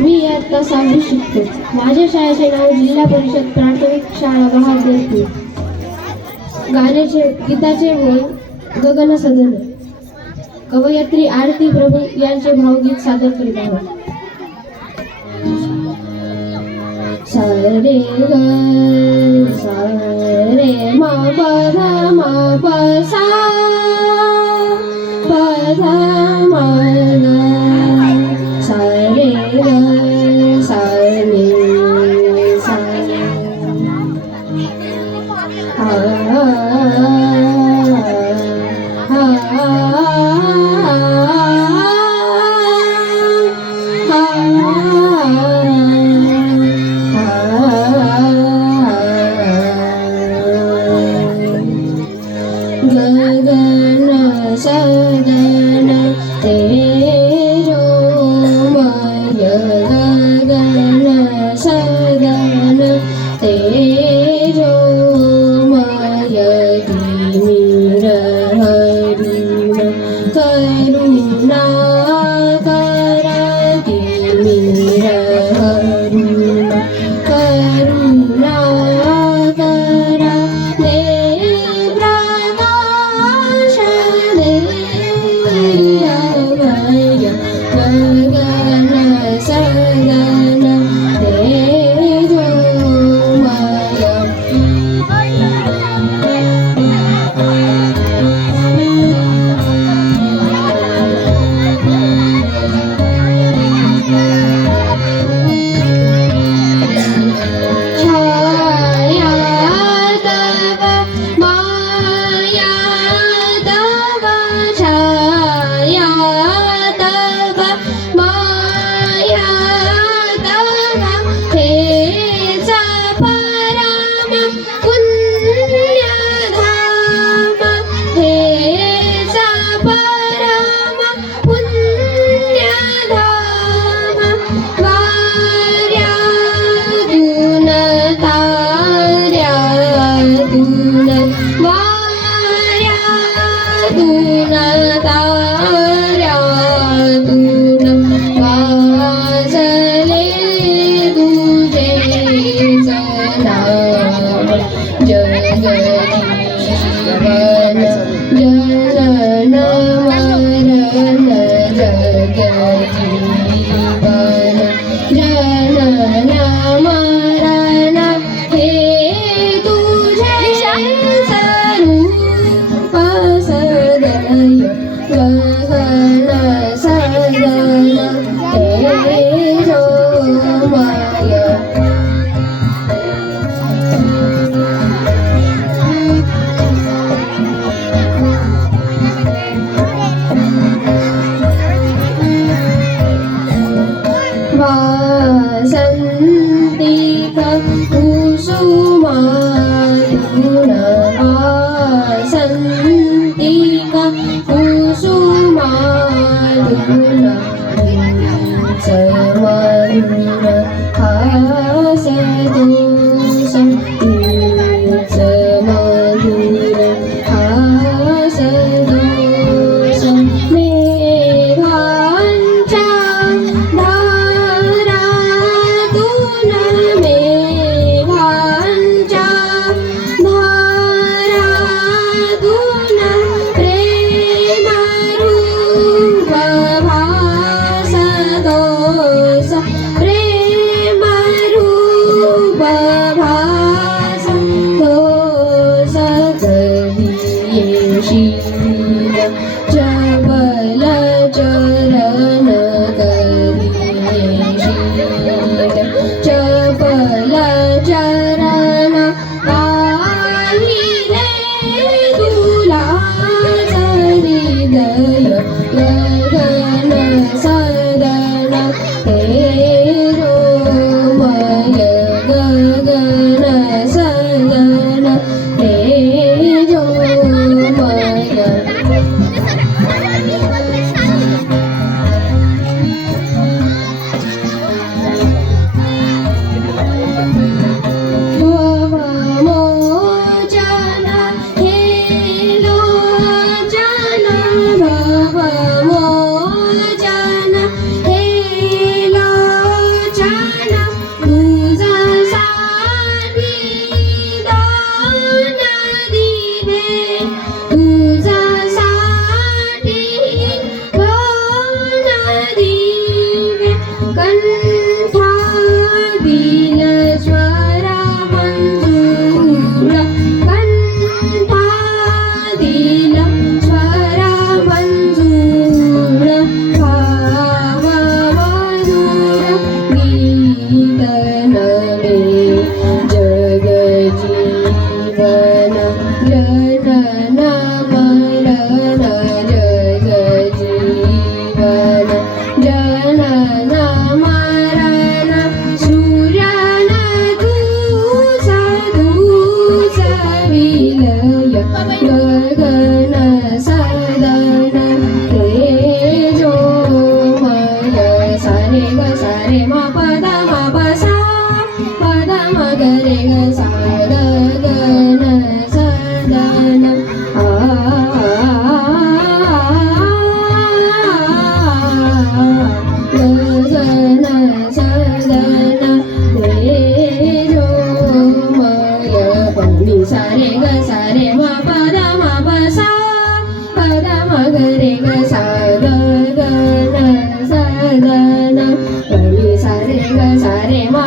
मी इयत्ता 6वी शिकतो. माझ्या शाळेचे नाव जिल्हा परिषद प्राथमिक शाळा बहादरपूर. गीताचे बोल गगन सदन. कवयत्री आरती प्रभू यांचे भावगीत सादर करीत आहोत. सारे ग सारे मा प ध मा प सा प ध मा ग सारे ग सा नि सा गगन सदन तेजोमय गगन सदन तेजोमय तिमिर हरिण करुणाकर तिमिर हरिण करुणाकर गगन सदन तेजोमय छाया तव माया तव छाया तव माया तव हेच परम पुण्यधाम हेच परम पुण्यधाम वाऱ्यातून ताऱ्यातून वाऱ्यातून ताऱ्यातून वाजले तुझे नाम जगजीवन जनन मरण जगजीवन जनन मरण हे तुझे स्वरूप सदय गगन सदन तेजोमय वा कंठातील स्वरा मंजूळ कंठातील स्वरा मंजूळ भाव मधुर गीत नवे जग जीवन जनन मरण जग जीवन जनन मरण सूर्यन दूस दूस विलय गगन सदन तेजोमय सारे ग सारे मा पद मा सा पद म ग रे ग सा गगन सदन गगन सदन तेजोमय पमी सारे ग सारे मा पद सा पद म ग रे ग सा गगन सदन पमी सारे ग सारे मा